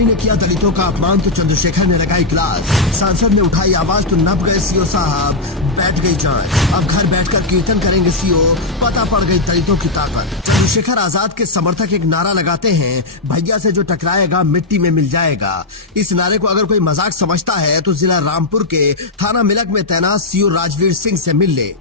अधिकारी ने किया दलितों का अपमान तो चंद्रशेखर ने लगाई क्लास। सांसद ने उठाई आवाज तो नप गए सीओ साहब, बैठ गई जान। अब घर बैठकर कीर्तन करेंगे सीओ, पता पड़ गई दलितों की ताकत। चंद्रशेखर आजाद के समर्थक एक नारा लगाते हैं, भैया से जो टकराएगा मिट्टी में मिल जाएगा। इस नारे को अगर कोई मजाक समझता है तो जिला रामपुर के थाना मिलक में तैनात सीओ राजवीर सिंह से मिल ले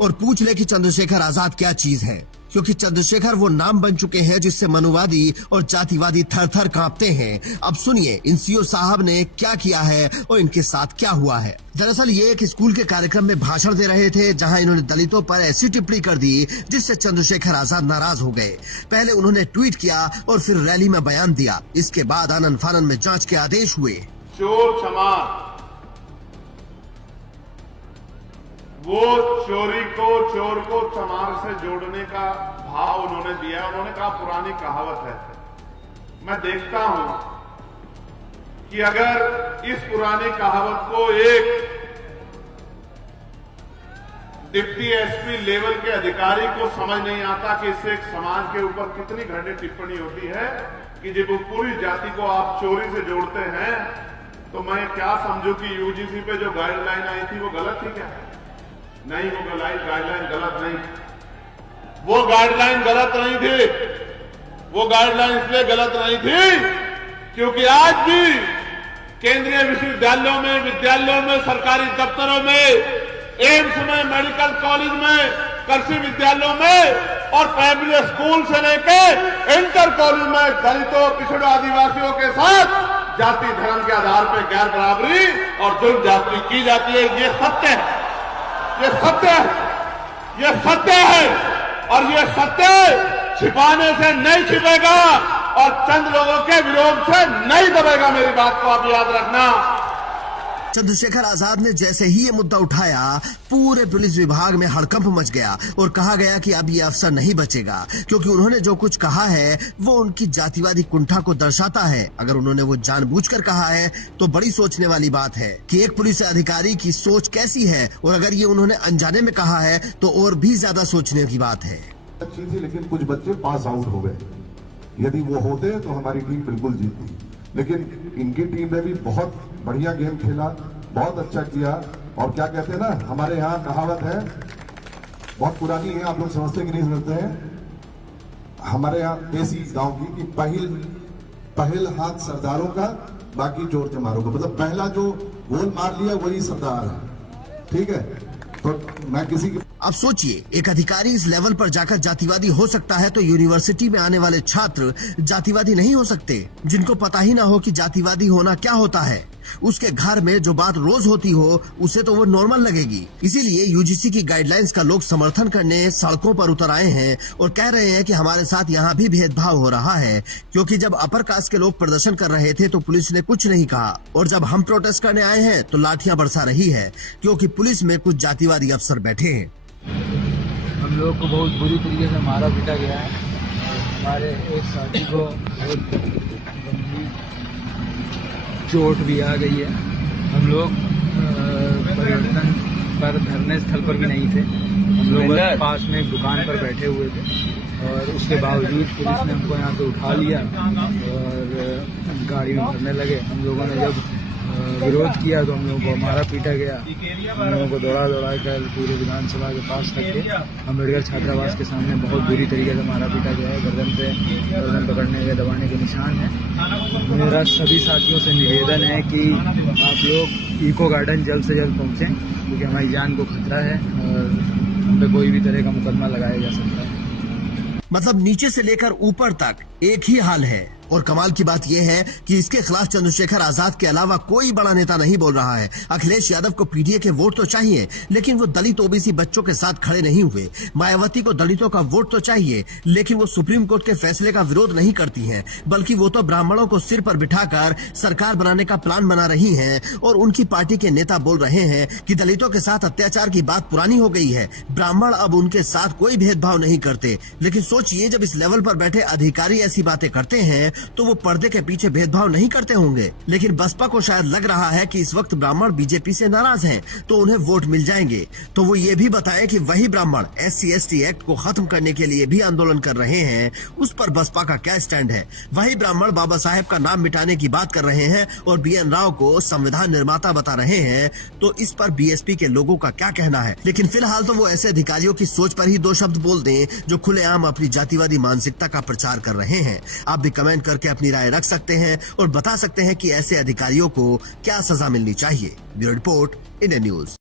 और पूछ ले कि चंद्रशेखर आजाद क्या चीज है, क्योंकि चंद्रशेखर वो नाम बन चुके हैं जिससे मनुवादी और जातिवादी थर थर कांपते हैं। अब सुनिए इन सीओ साहब ने क्या किया है और इनके साथ क्या हुआ है। दरअसल ये एक स्कूल के कार्यक्रम में भाषण दे रहे थे जहां इन्होंने दलितों पर ऐसी टिप्पणी कर दी जिससे चंद्रशेखर आजाद नाराज हो गए। पहले उन्होंने ट्वीट किया और फिर रैली में बयान दिया। इसके बाद आनन फानन में जांच के आदेश हुए। चोर चमार, वो चोर को चमार से जोड़ने का भाव उन्होंने दिया। उन्होंने कहा पुरानी कहावत है। मैं देखता हूं कि अगर इस पुरानी कहावत को एक डिप्टी एसपी लेवल के अधिकारी को समझ नहीं आता कि इससे एक समाज के ऊपर कितनी घटिया टिप्पणी होती है कि जब वो पूरी जाति को आप चोरी से जोड़ते हैं, तो मैं क्या समझूं कि यूजीसी पे जो गाइडलाइन आई थी वो गलत थी क्या? नहीं, वो गाइडलाइन गलत नहीं। वो गाइडलाइन गलत नहीं थी। वो गाइडलाइन इसलिए गलत नहीं थी क्योंकि आज भी केंद्रीय विश्वविद्यालयों में, सरकारी दफ्तरों में, एम्स में, मेडिकल कॉलेज में, कृषि विद्यालयों में और प्राइमरी स्कूल से लेकर इंटर कॉलेज में दलितों, पिछड़ों, आदिवासियों के साथ जाति धर्म के आधार पर गैर बराबरी और जुल्म जाति की जाती है। ये सत्य है, ये सत्य है, ये सत्य है और ये सत्य छिपाने से नहीं छिपेगा और चंद लोगों के विरोध से नहीं दबेगा। मेरी बात को आप याद रखना। चंद्रशेखर आजाद ने जैसे ही ये मुद्दा उठाया, पूरे पुलिस विभाग में हड़कंप मच गया और कहा गया कि अब ये अफसर नहीं बचेगा, क्योंकि उन्होंने जो कुछ कहा है वो उनकी जातिवादी कुंठा को दर्शाता है। अगर उन्होंने वो जानबूझकर कहा है तो बड़ी सोचने वाली बात है कि एक पुलिस अधिकारी की सोच कैसी है, और अगर ये उन्होंने अनजाने में कहा है तो और भी ज्यादा सोचने की बात है। अच्छी थी, लेकिन कुछ बच्चे पास आउट हो गए। यदि वो होते तो हमारी टीम बिल्कुल जीतती, लेकिन इनकी टीम ने भी बहुत बढ़िया गेम खेला, बहुत अच्छा किया। और क्या कहते हैं ना, हमारे यहाँ कहावत है, बहुत पुरानी है, आप लोग समझते कि नहीं समझते हैं, हमारे यहाँ देसी गांव की, कि पहल हाथ सरदारों का, बाकी चोर चमारों का। मतलब पहला जो गोल मार लिया वही सरदार है। ठीक है, तो मैं किसी की अब सोचिए, एक अधिकारी इस लेवल पर जाकर जातिवादी हो सकता है तो यूनिवर्सिटी में आने वाले छात्र जातिवादी नहीं हो सकते, जिनको पता ही ना हो कि जातिवादी होना क्या होता है। उसके घर में जो बात रोज होती हो उसे तो वो नॉर्मल लगेगी। इसीलिए यूजीसी की गाइडलाइंस का लोग समर्थन करने सड़कों पर उतर आए हैं और कह रहे हैं कि हमारे साथ यहाँ भी भेदभाव हो रहा है, क्योंकि जब अपर कास्ट के लोग प्रदर्शन कर रहे थे तो पुलिस ने कुछ नहीं कहा, और जब हम प्रोटेस्ट करने आए हैं तो लाठियां बरसा रही है, क्योंकि पुलिस में कुछ जातिवादी अफसर बैठे हैं। हम लोग को बहुत बुरी तरीके से मारा पीटा गया है। हमारे एक साथी को बहुत गंभीर चोट भी आ गई है। हम लोग परिवर्तन पर धरने स्थल पर भी नहीं थे, हम लोग पास में एक दुकान पर बैठे हुए थे और उसके बावजूद पुलिस ने हमको यहाँ से उठा लिया और गाड़ी में भरने लगे। हम लोगों ने जब विरोध किया तो हम लोगों को मारा पीटा गया। हम लोगों को दौड़ा कर पूरे विधानसभा के पास तक के अम्बेडकर छात्रावास के सामने बहुत बुरी तरीके से मारा पीटा गया है। गर्दन पकड़ने के, दबाने के निशान है। मेरा सभी साथियों से निवेदन है कि आप लोग इको गार्डन जल्द से जल्द पहुँचें, क्योंकि हमारी जान को खतरा है और हम पे कोई भी तरह का मुकदमा लगाया जा सकता है। मतलब नीचे से लेकर ऊपर तक एक ही हाल है। और कमाल की बात यह है कि इसके खिलाफ चंद्रशेखर आजाद के अलावा कोई बड़ा नेता नहीं बोल रहा है। अखिलेश यादव को पीडीए के वोट तो चाहिए, लेकिन वो दलित ओबीसी बच्चों के साथ खड़े नहीं हुए। मायावती को दलितों का वोट तो चाहिए, लेकिन वो सुप्रीम कोर्ट के फैसले का विरोध नहीं करती हैं, बल्कि वो तो ब्राह्मणों को सिर पर बिठाकर सरकार बनाने का प्लान बना रही हैं। और उनकी पार्टी के नेता बोल रहे हैं कि दलितों के साथ अत्याचार की बात पुरानी हो गई है, ब्राह्मण अब उनके साथ कोई भेदभाव नहीं करते। लेकिन सोचिए, जब इस लेवल पर बैठे अधिकारी ऐसी बातें करते हैं तो वो पर्दे के पीछे भेदभाव नहीं करते होंगे। लेकिन बसपा को शायद लग रहा है कि इस वक्त ब्राह्मण बीजेपी से नाराज हैं, तो उन्हें वोट मिल जाएंगे। तो वो ये भी बताएं कि वही ब्राह्मण SC/ST एक्ट को खत्म करने के लिए भी आंदोलन कर रहे हैं, उस पर बसपा का क्या स्टैंड है। वही ब्राह्मण बाबा साहेब का नाम मिटाने की बात कर रहे हैं और BN राव को संविधान निर्माता बता रहे हैं, तो इस पर BSP के लोगों का क्या कहना है। लेकिन फिलहाल तो वो ऐसे अधिकारियों की सोच पर ही दो शब्द बोल दें जो खुलेआम अपनी जातिवादी मानसिकता का प्रचार कर रहे हैं। आप भी कमेंट करके अपनी राय रख सकते हैं और बता सकते हैं कि ऐसे अधिकारियों को क्या सजा मिलनी चाहिए। Bureau report, India news.